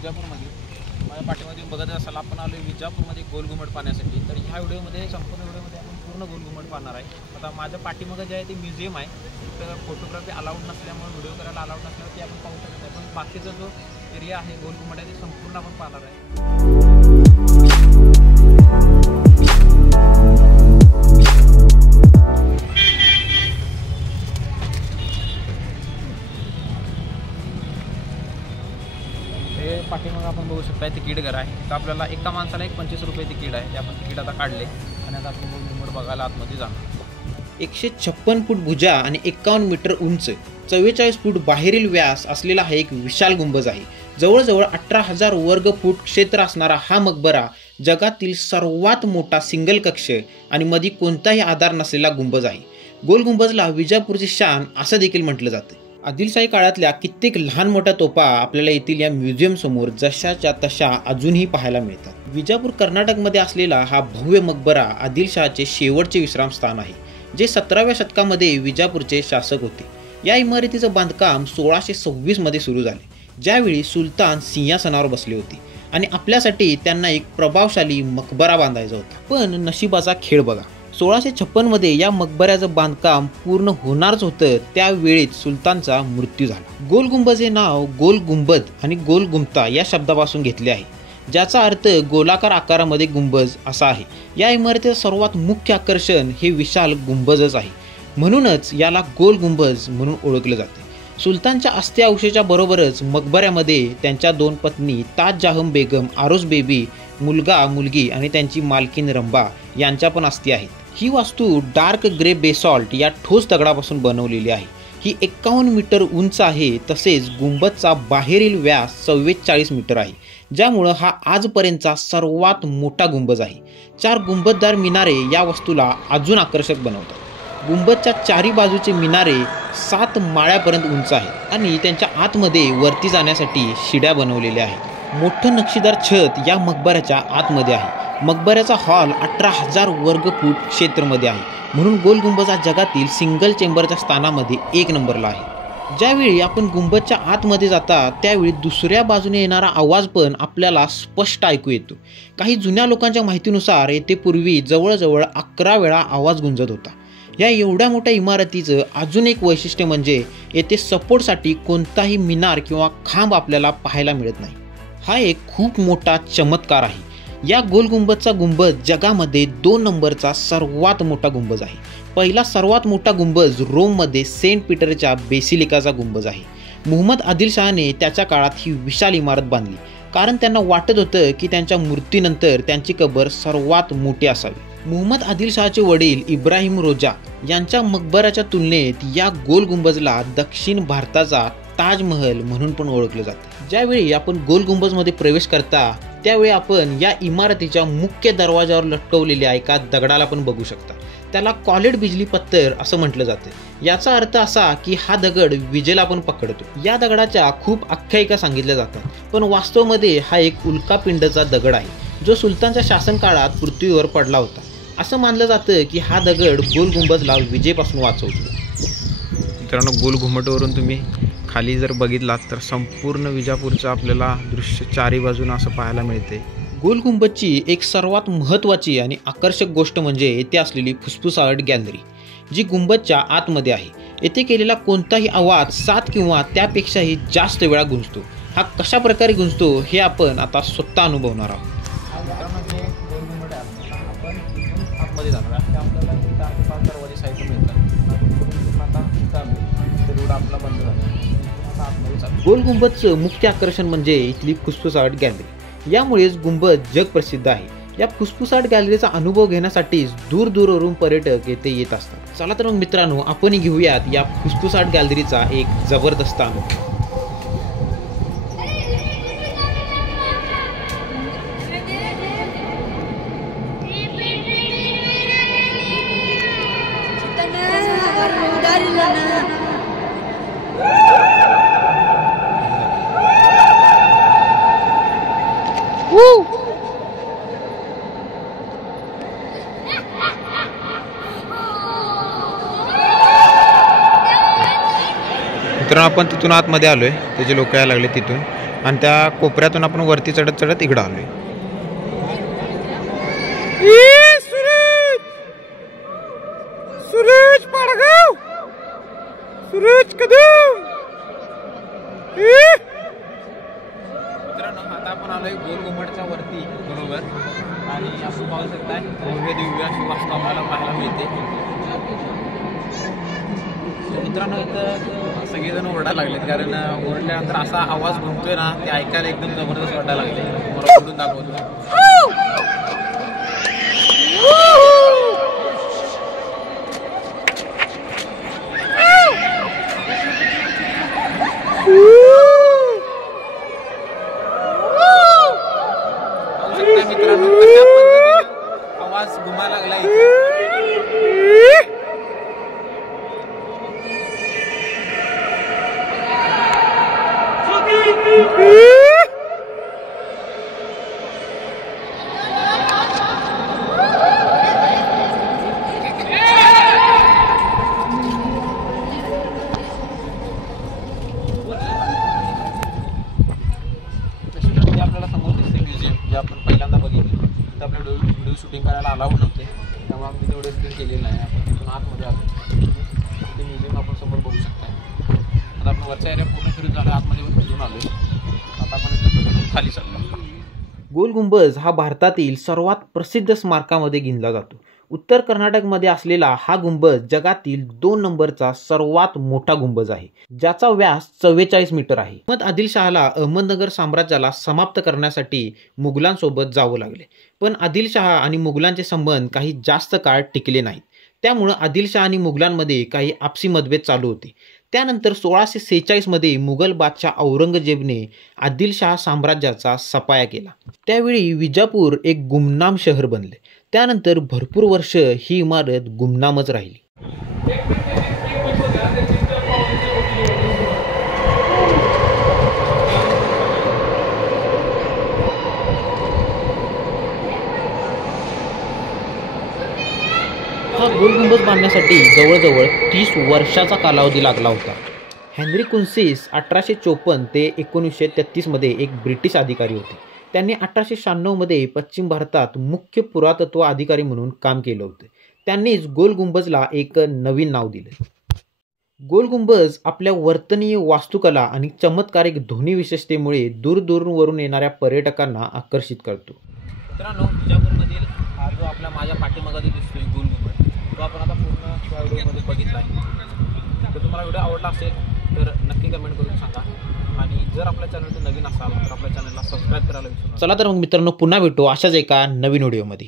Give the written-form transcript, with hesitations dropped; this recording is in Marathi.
विजापूरमध्ये. माझ्या पाठीमध्ये बघत असाल आपण आलो विजापूरमध्ये गोल घुमट पाहण्यासाठी. तर ह्या व्हिडिओमध्ये संपूर्ण व्हिडिओमध्ये आपण पूर्ण गोल घुमट पाहणार आहे. आता माझ्या पाठीमागं जे आहे ते म्युझियम आहे, तिथं फोटोग्राफी अलाउड नसल्यामुळे व्हिडिओ करायला अलाउड नसल्यामुळे ते आपण पाहू शकत नाही. पण बाकीचा जो एरिया आहे गोल घुमट आहे ते संपूर्ण आपण पाहणार आहे. पाठीमागं आपण बघू शकता तिकीट घर आहे. तर आपल्याला एका माणसाला 25 रुपये तिकीट आहे. ते आपण तिकीट आता काढले आणि आता आपण गोल घुमट बघायला आतमध्ये जाणार. 156 फूट भुजा आणि 51 मीटर उंच, 44 फूट बाहेरील व्यास असलेला हा एक विशाल गुंबज आहे. जवळजवळ 18,000 वर्ग फूट क्षेत्र असणारा हा मकबरा जगातील सर्वात मोठा सिंगल कक्ष आणि मध्ये कोणताही आधार नसलेला गुंबज आहे. गोल गुंबजला विजापूरची शान असं देखील म्हटलं जातं. आदिलशाही काळातल्या कित्येक लहान मोठ्या तोफा आपल्याला येथील या म्युझियम समोर जशाच्या तशा अजूनही पाहायला मिळतात. विजापूर कर्नाटकमध्ये असलेला हा भव्य मकबरा आदिलशहाचे शेवटचे विश्रामस्थान आहे, जे 17व्या शतकामध्ये विजापूरचे शासक होते. या इमारतीचं बांधकाम 1626 मध्ये सुरू झाले, ज्यावेळी सुलतान सिंहासनावर बसले होते आणि आपल्यासाठी त्यांना एक प्रभावशाली मकबरा बांधायचा होता. पण नशिबाचा खेळ बघा, 1656 मध्ये या मकबऱ्याचं बांधकाम पूर्ण होणारच होतं त्यावेळीच सुलतानचा मृत्यू झाला. गोल गुंबज हे नाव गोल गुंबद आणि गोल गुमता या शब्दापासून घेतले आहे, ज्याचा अर्थ गोलाकार आकारामध्ये गुंबज असा आहे. या इमारतीचं सर्वात मुख्य आकर्षण हे विशाल गुंबजच आहे, म्हणूनच याला गोल गुंबज म्हणून ओळखले जाते. सुलतानच्या अस्थि अवशेषाच्या बरोबरच मकबऱ्यामध्ये त्यांच्या 2 पत्नी ताज जहान बेगम, आरोस बेबी, मुलगा मुलगी आणि त्यांची मालकीन रंबा यांच्या पण अस्थि आहेत. ही वास्तू डार्क ग्रे बेसॉल्ट या ठोस दगडापासून बनवलेली आहे. ही 51 मीटर उंच आहे. तसेच गुंबजचा बाहेरील व्यास 44 मीटर आहे, ज्यामुळं हा आजपर्यंतचा सर्वात मोठा गुंबज आहे. 4 गुंबजदार मिनारे या वास्तूला अजून आकर्षक बनवतात. गुंबजच्या 4ही बाजूचे मिनारे 7 माळ्यापर्यंत उंच आहेत आणि त्यांच्या आतमध्ये वरती जाण्यासाठी शिड्या बनवलेल्या आहेत. मोठं नक्षीदार छत या मकबऱ्याच्या आतमध्ये आहे. मकबऱ्याचा हॉल 18,000 वर्ग फूट क्षेत्रमध्ये आहे, म्हणून गोल गुंबज हा जगातील सिंगल चेंबरच्या स्थानामध्ये 1 नंबरला आहे. ज्यावेळी आपण गुंबजच्या आतमध्ये जाता त्यावेळी दुसऱ्या बाजूने येणारा आवाज पण आपल्याला स्पष्ट ऐकू येतो. काही जुन्या लोकांच्या माहितीनुसार येथे पूर्वी जवळजवळ 11 वेळा आवाज गुंजत होता. या एवढ्या मोठ्या इमारतीचं अजून एक वैशिष्ट्य म्हणजे येथे सपोर्टसाठी कोणताही मिनार किंवा खांब आपल्याला पाहायला मिळत नाही. हा एक खूप मोठा चमत्कार आहे. या गोल गुंबजचा गुंबज जगामध्ये 2 नंबरचा सर्वात मोठा गुंबज आहे. पहिला सर्वात मोठा गुंबज रोममध्ये सेंट पीटरच्या बेसिलिकाचा गुंबज आहे. मुहम्मद आदिलशहाने त्याच्या काळात ही विशाल इमारत बांधली, कारण त्यांना वाटत होतं की त्यांच्या मृत्यूनंतर त्यांची कबर सर्वात मोठी असावी. मुहम्मद आदिलशहाचे वडील इब्राहिम रोजा यांच्या मकबऱ्याच्या तुलनेत या गोल गुंबजला दक्षिण भारताचा ताजमहल म्हणून पण ओळखलं जातं. ज्यावेळी आपण गोल गुंबजमध्ये प्रवेश करता त्यावेळी आपण या इमारतीच्या मुख्य दरवाजावर लटकवलेल्या एका दगडाला पण बघू शकता. त्याला कॉलेड बिजली पत्तर असं म्हटलं जातं. याचा अर्थ असा की हा दगड विजेला पण पकडतो. या दगडाच्या खूप आख्यायिका सांगितल्या जातात, पण वास्तवामध्ये हा एक उल्कापिंडचा दगड आहे, जो सुलतानच्या शासन काळात पृथ्वीवर पडला होता. असं मानलं जातं की हा दगड गोल गुंबजला विजेपासून वाचवतो. मित्रांनो, गोल घुमटवरून तुम्ही खाली जर बघितलात तर संपूर्ण विजापूरचं आपल्याला दृश्य 4ही बाजूनं असं पाहायला मिळते. गोल गुंबजची एक सर्वात महत्त्वाची आणि आकर्षक गोष्ट म्हणजे येथे असलेली फुसफुसाहट गॅलरी, जी गुंबजच्या आतमध्ये आहे. येथे केलेला कोणताही आवाज 7 किंवा त्यापेक्षाही जास्त वेळा गुंजतो. हा कशा प्रकारे गुंजतो हे आपण आता स्वतः अनुभवणार आहोत. आतमध्ये जाणार आहे आपल्याला 4 ते 5 दरवाजे साईडला मिळतात. रोड आपला बंद झाला. गोल गुंबजचं मुख्य आकर्षण म्हणजे इथली फुसफुसाहट गॅलरी. यामुळेच गुंबज जगप्रसिद्ध आहे. या फुसफुसाहट गॅलरीचा अनुभव घेण्यासाठीच दूरवरून पर्यटक येथे येत असतात. चला तर मग मित्रांनो, आपण घेऊयात या फुसफुसाहट गॅलरीचा एक जबरदस्त अनुभव. मित्रांनो, आपण तिथून आतमध्ये आलोय. त्याचे लोक यायला लागले तिथून. आणि त्या कोपऱ्यातून आपण वरती चढत चढत इकडं आलोय. सुरेश पाडगाव, सुरेश कदम. मित्रांनो आता आपण आलोय गोलघुमटच्या वरती बरोबर आणि आपण पाहू शकताय भव्य दिव्य अशी वास्तू आम्हाला पाहायला मिळते. मित्रांनो इथं सगळेजण ओरडायला लागलेत कारण ओरडल्यानंतर असा आवाज घुमतोय ना ते ऐकायला एकदम जबरदस्त वाटायला लागले. मला ओरडून दाखवतो. मित्रांनो कशा पद्धतीने आवाज घुमायला लागला इथे. आपल्याला समोर दिसते म्युझियम जे आपण पहिल्यांदा बघितलं. तिथं आपल्याला व्हिडिओ शूटिंग करायला अलाउड नव्हते त्यामुळे आम्ही तिथे व्हिडिओ शूटिंग केलेलं नाही. आपण तिथून आतमध्ये आलो. तिथे म्युझियम आपण समोर बघू शकता. आता आपण वरच्या एरिया पूर्ण फिरून झालं आतमध्ये फिरून आलो. आता आपण खाली चाललो. गोल गुंबज हा भारतातील सर्वात प्रसिद्ध स्मारकामध्ये गिनला जातो. उत्तर कर्नाटकमध्ये असलेला हा गुंबज जगातील 2 नंबरचा सर्वात मोठा गुंबज आहे, ज्याचा व्यास 44 मीटर आहे. अहमद आदिलशहाला अहमदनगर साम्राज्याला समाप्त करण्यासाठी मुघलांसोबत जावं लागले, पण आदिलशहा आणि मुघलांचे संबंध काही जास्त काळ टिकले नाहीत. त्यामुळे आदिलशहा आणि मुघलांमध्ये काही आपसी मतभेद चालू होते. त्यानंतर 1646 मध्ये मुघल बादशाह औरंगजेबने आदिलशहा साम्राज्याचा सफाया केला. त्यावेळी विजापूर एक गुमनाम शहर बनले. त्यानंतर भरपूर वर्ष ही इमारत गुमनामच राहिली. हा गोल गुंबज बांधण्यासाठी जवळजवळ 30 वर्षाचा कालावधी लागला होता. हेनरी कुन्सिस 1854 ते 1933 मध्ये एक ब्रिटिश अधिकारी होते. त्यांनी 1896 मध्ये पश्चिम भारतात मुख्य पुरातत्व अधिकारी म्हणून काम केलं होतं. त्यांनीच गोल गुंबजला एक नवीन नाव दिलं. गोल गुंबज आपल्या वर्तनीय वास्तुकला आणि चमत्कारिक ध्वनी विशेषतेमुळे दूरदूरवरून येणाऱ्या पर्यटकांना आकर्षित करतो. मित्रांनो विजापूरमधील हा जो आपल्या माझ्या पाठीमागे दिसतोय गोल गुंबज तो आपण आता पूर्ण या व्हिडिओमध्ये बघितला आहे. तर तुम्हाला व्हिडिओ आवडला असेल तर नक्की कमेंट करून सांगा आणि जर आपल्या चॅनलवर नवीन असाल तर आपल्या चॅनलला सबस्क्राईब करायला विसरू नका. चला तर मग मित्रांनो पुन्हा भेटू अशाच एका नवीन व्हिडिओमध्ये.